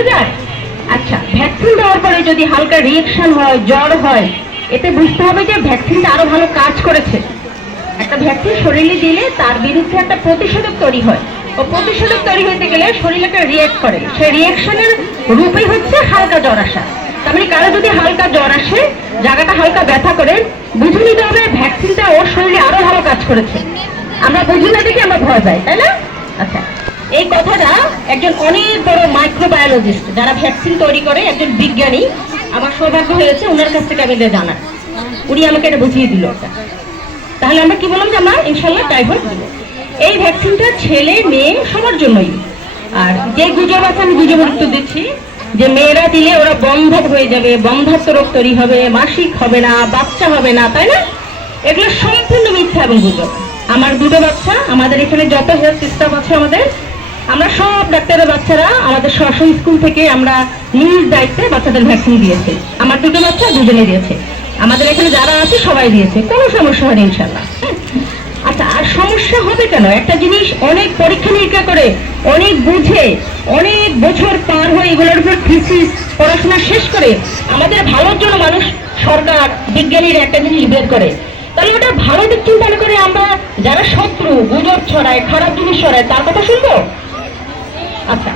বোঝা যায়? আচ্ছা ভ্যাকসিন দেওয়ার পরে যদি হালকা রিয়েকশন হয়, জ্বর হয়, এতে বুঝতে হবে যে ভ্যাকসিনটা আরও ভালো কাজ করেছে। একটা ভ্যাকসিন শরীরে দিলে তার বিরুদ্ধে একটা প্রতিষেধক তৈরি হয়। ও প্রতিষেধক তৈরি হতে গেলে শরীর একটা রিয়েক্ট করে। সেই রিয়েকশনের রূপই হচ্ছে হালকা জ্বর আসা। তার মানে কারও যদি হালকা জ্বর আসে, জায়গাটা হালকা ব্যথা করে, বুঝে নিতে হবে ভ্যাকসিনটা ওর শরীরে আরও ভালো কাজ করেছে। আমরা বুঝি না দেখে আমরা ভয় পাই, তাই না? আচ্ছা। এই কথাটা একজন অনেক বড় মাইক্রোবায়োলজিস্ট যারা ভ্যাকসিন তৈরি করে, একজন বিজ্ঞানী, আমার সৌভাগ্য হয়েছে ওনার কাছ থেকে আমি এটা জানার। উনি আমাকে এটা বুঝিয়ে দিল একটা তাহলে আমরা কি বললাম যে আমরা ইনশাল্লাহ টাইফয়েড দিব এই ভ্যাকসিনটা ছেলে, মেয়ে সবার জন্যই। আর যে গুজব আছে, আমি গুজব উত্তর দিচ্ছি। যে মেয়েরা দিলে ওরা বন্ধ হয়ে যাবে বন্ধাত্ম রোগ তৈরি হবে, মাসিক হবে না, বাচ্চা হবে না, তাই না? এগুলো সম্পূর্ণ মিথ্যা এবং গুজব। আমার দুটো বাচ্চা, আমাদের এখানে যত হেলথ স্টাফ আছে আমাদের আমরা সব ডাক্তারের, বাচ্চারা আমাদের সরাসরি স্কুল থেকে আমরা নিজ দায়িত্বে বাচ্চাদের ভ্যাকসিন দিয়েছে। আমার দুটো বাচ্চা দুজনে দিয়েছে। আমাদের এখানে যারা আছে, সবাই দিয়েছে। কোনো সমস্যা হয়নি ইনশাল্লাহ? আচ্ছা আর সমস্যা হবে কেন? একটা জিনিস অনেক পরীক্ষা নিরীক্ষা করে, অনেক বুঝে, অনেক বছর পার হয়ে এগুলোর উপর থিসিস পড়াশোনা শেষ করে, আমাদের ভালোর জন্য মানুষ সরকার, বিজ্ঞানীর একটা জিনিস বের করে। তাহলে ওটা ভালো দিক চিন্তা করে আমরা যারা শত্রু, গুজব ছড়ায়, খারাপ জিনিস ছড়ায়, তার কথা শুনব? আচ্ছা।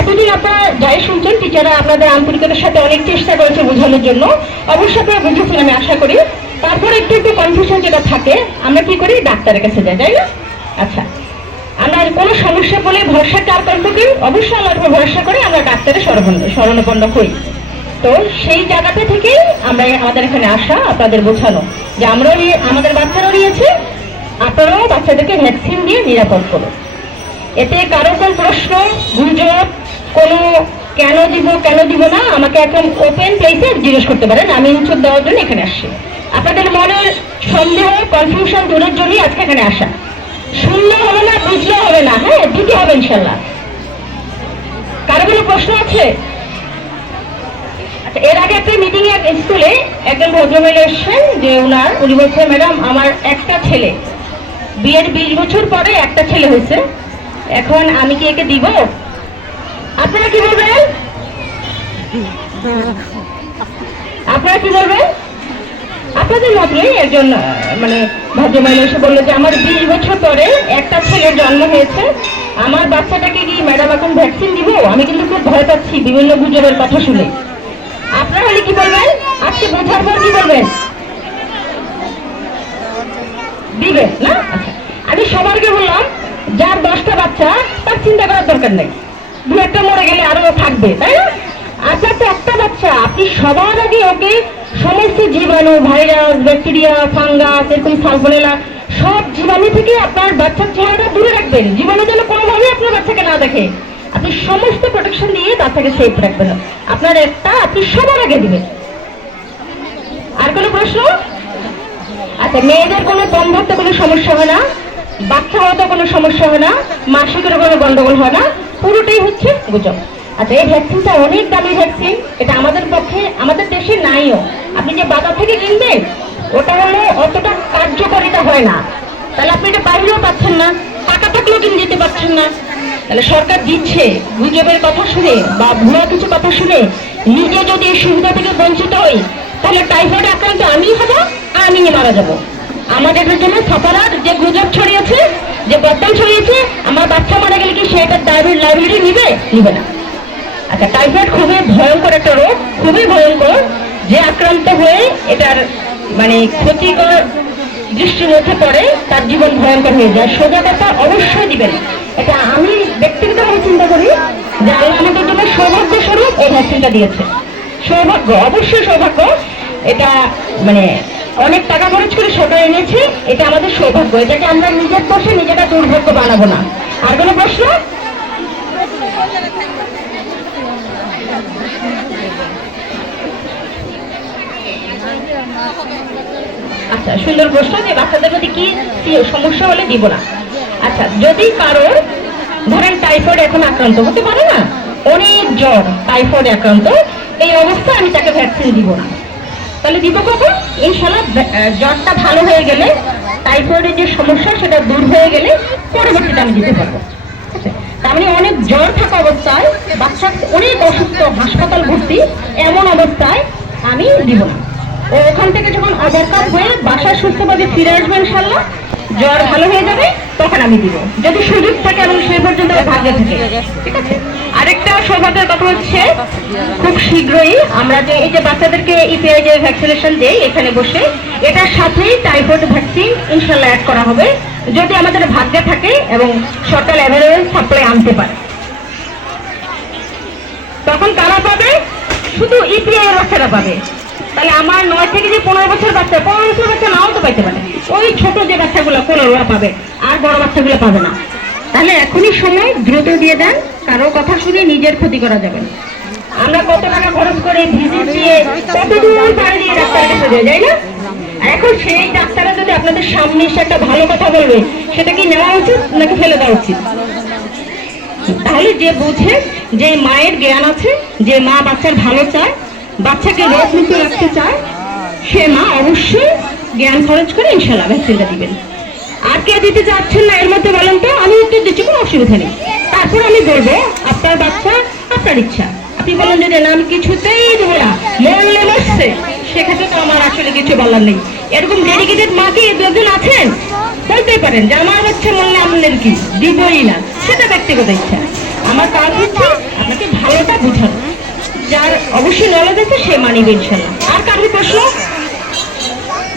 এতদিন আপনারা যাই শুনছেন টিচাররা আপনাদের আন্তরিকতার সাথে অনেক চেষ্টা করেছে বোঝানোর জন্য, অবশ্যই আপনারা বুঝেছেন আমি আশা করি। তারপরে একটু একটু কনফিউশন যেটা থাকে, আমরা কি করি? ডাক্তারের কাছে যাই, তাই না? আচ্ছা। আমরা কোনো সমস্যা বলে ভরসা কার করব অবশ্যই আল্লাহর উপর ভরসা করে আমরা ডাক্তারের শরণাপন্ন হই। তো সেই জায়গাটা থেকেই আমরা আমাদের এখানে আসা, আপনাদের বোঝানো। যে আমরাও আমাদের বাচ্চারাও নিয়েছে আপনারাও বাচ্চাদেরকে ভ্যাকসিন দিয়ে নিরাপদ করুন। এতে কারও কোন প্রশ্ন, গুজব, কোনো কেন দিব কেন দিব না, আমাকে এখন ওপেন প্লেসে জিজ্ঞেস করতে পারেন, আমি উত্তর দেওয়ার জন্য এখানে আসছি। আপনাদের মনের সন্দেহ কনফিউশন দূরের জন্যই আজকে এখানে আসা। শুনলে হবে না বুঝলে হবে না হ্যাঁ দিতে হবে ইনশাল্লাহ। কারও কোনো প্রশ্ন আছে? আচ্ছা এর আগে একটা মিটিং এ স্কুলে একজন ভদ্রমহিলা এসেছেন, যে ওনার উনি বলছেন, ম্যাডাম, আমার একটা ছেলে। বিয়ের বিশ বছর পরে একটা ছেলে হয়েছে। এখন আমি কি একে দিব? আপনারা কি বলবেন? আপনারা কি বলবেন? আপনাদের মতোই একজন মানে ভদ্রমহিলা এসে বলল যে আমার বিশ বছর পরে একটা ছেলের জন্ম হয়েছে। আমার বাচ্চাটাকে কি ম্যাডাম এখন ভ্যাকসিন দিব? আমি কিন্তু খুব ভয় পাচ্ছি বিভিন্ন গুজবের কথা শুনে। আপনারা হলে কি বলবেন? আজকে বোঝার পর কি বলবেন? দিবেন না? আচ্ছা। আমি সবারকে বললাম যার দশটা বাচ্চা তার চিন্তা করার দরকার নেই। দু একটা মরে গেলে আরও থাকবে, তাই না? আচ্ছা তো একটা বাচ্চা, আপনি সবার আগে ওকে সমস্ত জীবাণু, ভাইরাস, ব্যাকটেরিয়া, ফাঙ্গাস, এরকম সালমোনেলা সব জীবাণু থেকে আপনার বাচ্চার চেহারাটা দূরে রাখবেন। জীবাণু যেন কোনোভাবে আপনার বাচ্চাকে না দেখে। আপনি সমস্ত প্রোটেকশন দিয়ে বাচ্চাকে সেফ রাখবেন। আপনার একটা আপনি সবার আগে দিবেন। আর কোনো প্রশ্ন? আচ্ছা মেয়েদের কোনো বন্ধত্ব কোনো সমস্যা হয় না? বাচ্চা কোনো সমস্যা হয় না মাসিকের কোনো গন্ডগোল হয় না, পুরোটাই হচ্ছে গুজব। আচ্ছা এই ভ্যাকসিনটা অনেক দামি ভ্যাকসিন, এটা আমাদের পক্ষে, আমাদের দেশে নাইও। আপনি যে বাজার থেকে কিনবেন, ওটা হলো অতটা কার্যকারিতা হয় না। তাহলে আপনি এটা বাইরেও পাচ্ছেন না, টাকা থাকলেও কিনে যেতে পারছেন না। তাহলে সরকার দিচ্ছে গুজবের কথা শুনে বা ভুয়া কিছু কথা শুনে, নিজে যদি এই সুবিধা থেকে বঞ্চিত হই, তাহলে টাইফয়েড আক্রান্ত আমি হব আর আমি মারা যাব। আমাদের জন্য সাফারার যে গুজব ছড়িয়েছে, যে বদনাম ছড়িয়েছে, আমার বাচ্চা মারা গেলে কি সে এটা লাইব্রেরি নিবে? নিবে না। আচ্ছা টাইফয়েড খুবই ভয়ঙ্কর একটা রোগ, খুবই ভয়ঙ্কর, যে আক্রান্ত হয়ে এটার মানে ক্ষতিকর দৃষ্টির মধ্যে পড়ে, তার জীবন ভয়ঙ্কর হয়ে যায়। সোজা কথা অবশ্যই দিবেন এটা আমি ব্যক্তিগতভাবে চিন্তা করি যে আল্লাহ আমাদের জন্য সৌভাগ্য স্বরূপ এই ভ্যাকসিনটা দিয়েছে। সৌভাগ্য, অবশ্যই সৌভাগ্য। এটা মানে অনেক টাকা খরচ করে সরকার এনেছি, এটা আমাদের সৌভাগ্য। এটাকে আমরা নিজের দোষে নিজেরা দুর্ভাগ্য বানাবো না। আর কোনো প্রশ্ন? আচ্ছা সুন্দর প্রশ্ন যে বাচ্চাদের প্রতি কি সমস্যা হলে দিব না। আচ্ছা যদি কারোর ধরেন টাইফয়েড এখন আক্রান্ত, হতে পারে না? অনেক জ্বর, টাইফয়েড আক্রান্ত, এই অবস্থায় আমি তাকে ভ্যাকসিন দিব না। তাহলে দিব কখন? ভ্যা- জ্বরটা ভালো হয়ে গেলে টাইফয়েডের যে সমস্যা, সেটা দূর হয়ে গেলে পরবর্তীতে আমি দিতে পারব? তার মানে অনেক জ্বর থাকা অবস্থায় বাচ্চা অনেক অসুস্থ, হাসপাতাল ভর্তি, এমন অবস্থায় আমি দিব না। ওখান থেকে যখন অবস্থান হয়ে বাসায় সুস্থভাবে ফিরে আসবে ইনশাল্লাহ, জ্বর ভালো হয়ে যাবে, তখন আমি দিব। যদি সুযোগ থাকে এবং সেই পর্যন্ত ভাগে থাকে। ঠিক আছে? সৌভাগ্যের কথা হচ্ছে, খুব শীঘ্রই আমরা যে এই যে বাচ্চাদেরকে ইপিআই যে ভ্যাকসিনেশন দেই এখানে বসে, এটার সাথেই টাইফয়েড ভ্যাকসিন ইনশাল্লাহ অ্যাড করা হবে, যদি আমাদের ভাগ্যে থাকে এবং সরকার অ্যাভেলেবেল সাপ্লাই আনতে পারে। তখন কারা পাবে? শুধু ইপিআই এর বাচ্চারা পাবে। তাহলে আমার নয় থেকে যে পনেরো বছর বাচ্চা, পনেরো বছর বাচ্চা নাও তো পাইতে পারে। ওই ছোট যে বাচ্চাগুলো পনেরোরা পাবে, আর বড় বাচ্চাগুলো পাবে না। তাহলে এখনই সময়, দ্রুত দিয়ে দেন কারও কথা শুনে নিজের ক্ষতি করা যাবে না। আমরা কত টাকা খরচ করে দিয়ে এখন সেই ডাক্তাররা যদি আপনাদের সামনে এসে একটা ভালো কথা বলবে, সেটা কি নেওয়া উচিত নাকি ফেলে দেওয়া উচিত? তাহলে যে বুঝে, যে মায়ের জ্ঞান আছে, যে মা বাচ্চার ভালো চায়, বাচ্চাকে রোগ মুক্ত রাখতে চায়, সে মা অবশ্যই জ্ঞান খরচ করে ইনশাল্লাহ ভ্যাকসিনটা দিবেন। আর কে দিতে চাচ্ছেন না এর মধ্যে বলেন তো? আমি উত্তর দিচ্ছি, কোনো অসুবিধা নেই। তারপর আমি বলব, আপনার বাচ্চা, আপনার ইচ্ছা। আপনি বলেন যদি না আমি কিছুতেই দেবো না মরলে মরছে। সেক্ষেত্রে তো আমার আসলে কিছু বলার নেই। এরকম ডেডিকেটেড মা কি দু একজন আছেন? বলতেই পারেন যে, আমার হচ্ছে মরলে আপনার কি? দিবই না। সেটা ব্যক্তিগত ইচ্ছা। আমার কাজ হচ্ছে আপনাকে ভালোটা বুঝানো। যার অবশ্যই নলেজ আছে, সে মানিবে ইনশাল্লাহ। আর কারোর প্রশ্ন?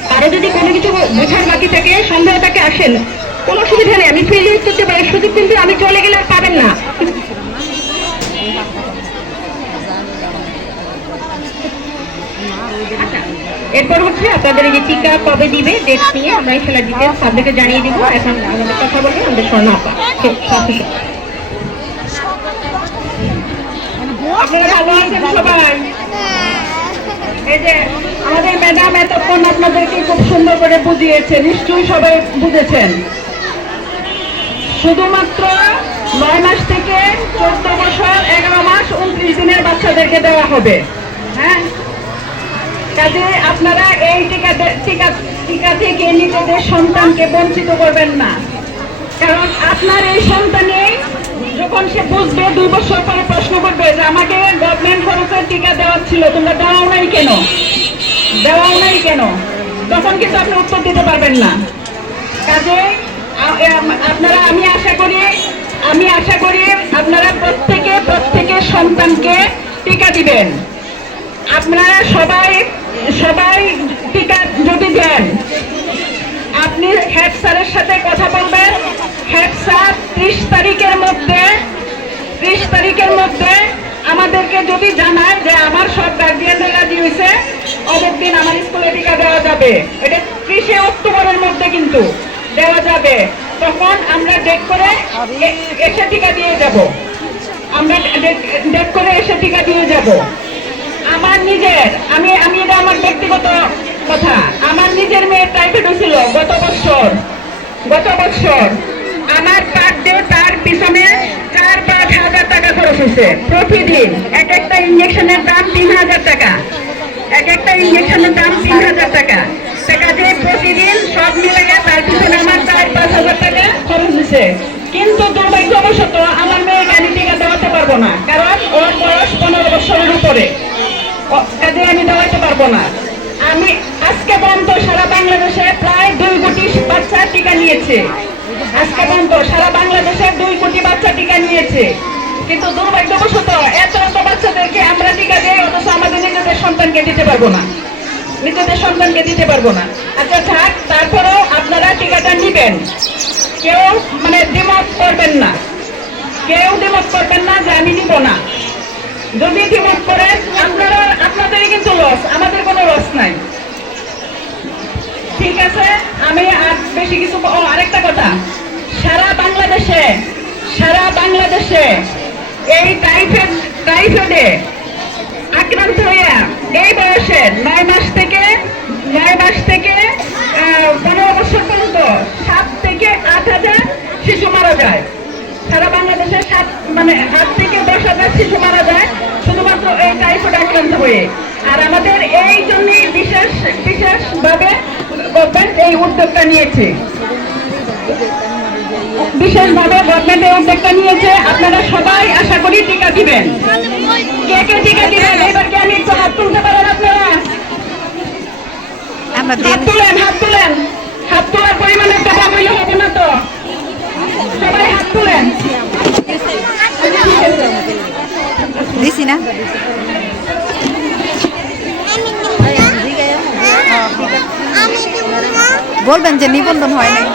কারও যদি কোনো কিছু বোঝার বাকি থাকে, সন্দেহ থাকে, আসেন। কোনো অসুবিধা নেই আমি করতে পারি সুযোগ কিন্তু আমি চলে গেলে আর পাবেন না। আচ্ছা, এরপর হচ্ছে আপনাদের যে টিকা কবে দিবে ডেট নিয়ে আমরা জানিয়ে দিব। এখন আমাদের কথা যে আমাদের ম্যাডাম এতক্ষণ আপনাদেরকে খুব সুন্দর করে বুঝিয়েছে নিশ্চয়ই সবাই বুঝেছেন। শুধুমাত্র নয় মাস থেকে চোদ্দ বছর, এগারো মাস, উনত্রিশ দিনের বাচ্চাদেরকে দেওয়া হবে। হ্যাঁ? কাজে আপনারা এই টিকা টিকা টিকা থেকে নিজেদের সন্তানকে বঞ্চিত করবেন না। কারণ আপনার এই সন্তানে যখন সে বুঝবে, দুই বছর পরে প্রশ্ন করবে যে আমাকে গভর্নমেন্ট খরচের টিকা দেওয়া ছিল, তোমরা দেওয়াও নাই কেন? দেওয়াও নাই কেন? তখন কিন্তু আপনি উত্তর দিতে পারবেন না। কাজে আপনারা, আমি আশা করি, আমি আশা করি আপনারা প্রত্যেকে প্রত্যেকের সন্তানকে টিকা দিবেন। আপনারা সবাই সবাই টিকা যদি দেন, আপনি হেড স্যারের সাথে কথা বলবেন। হেড স্যার, ত্রিশ তারিখের মধ্যে, ত্রিশ তারিখের মধ্যে আমাদেরকে যদি জানায় যে আমার সব গার্ডিয়ানরা রাজি হয়েছে দিন আমার স্কুলে টিকা দেওয়া যাবে। এটা ত্রিশে অক্টোবরের মধ্যে কিন্তু দেওয়া যাবে। তখন আমরা ডেট করে এসে টিকা দিয়ে যাব। আমরা ডেট করে এসে টিকা দিয়ে যাব। আমার নিজের, আমি আমি এটা আমার ব্যক্তিগত কথা। আমার নিজের মেয়ের টাইফয়েড হয়েছিল গত বছর। গত বছর। আমার পার ডে তার পিছনে চার পাঁচ হাজার টাকা খরচ হয়েছে। প্রতিদিন এক একটা ইঞ্জেকশনের দাম তিন হাজার টাকা। এক একটা ইঞ্জেকশনের দাম তিন হাজার টাকা। কিন্তু দুর্ভাগ্যবশত আমার মেয়েকে আমি টিকা দেওয়াতে পারব না, কারণ ওর বয়স পনেরো বছরের উপরে। কাজে আমি দেওয়াতে পারব না। আমি আজকে পর্যন্ত সারা বাংলাদেশে প্রায় দুই কোটি বাচ্চা টিকা নিয়েছে। আজকে পর্যন্ত সারা বাংলাদেশে দুই কোটি বাচ্চা টিকা নিয়েছে। কিন্তু দুর্ভাগ্যবশত এত এত বাচ্চাদেরকে আমরা টিকা দিই, অথচ আমাদের নিজেদের সন্তানকে দিতে পারব না। নিজেদের সন্তানকে দিতে পারব না। আচ্ছা থাক, তারপরেও আপনারা টিকাটা নিবেন। কেউ মানে দ্বিমত করবেন না। কেউ দ্বিমত করবেন না, যে আমি নিব না। যদি দ্বিমত করেন আপনারা, আপনাদেরই কিন্তু লস আমাদের কোনো লস নাই। ঠিক আছে, আমি আর বেশি কিছু ও, আরেকটা কথা। সারা বাংলাদেশে সারা বাংলাদেশে এই টাইফয়েড টাইফয়েডে আক্রান্ত হইয়া এই বয়সে নয় মাস থেকে নয় মাস থেকে পনেরো বছর পর্যন্ত সাত থেকে আট হাজার শিশু মারা যায়। সারা বাংলাদেশে সাত মানে আট থেকে দশ হাজার শিশু মারা যায়, শুধুমাত্র এই টাইফয়েড আক্রান্ত হয়ে। আর আমাদের এই জন্যই বিশেষ, বিশেষভাবে গভর্নমেন্ট এই উদ্যোগটা নিয়েছে। বিশেষভাবে গভর্নমেন্ট এই উদ্যোগটা নিয়েছে। আপনারা সবাই আশা করি টিকা দিবেন। কে কে টিকা দিবেন? এবার কি আমি একটু হাত তুলতে পারেন আপনারা? আমরা হাত দেন তুলেন হাত তুলেন। হাত তোলার পরিমাণ একটা হইলে হবে না তো? সবাই হাত তুলেন। দিছি না। বলবেন যে নিবন্ধন হয় নাই।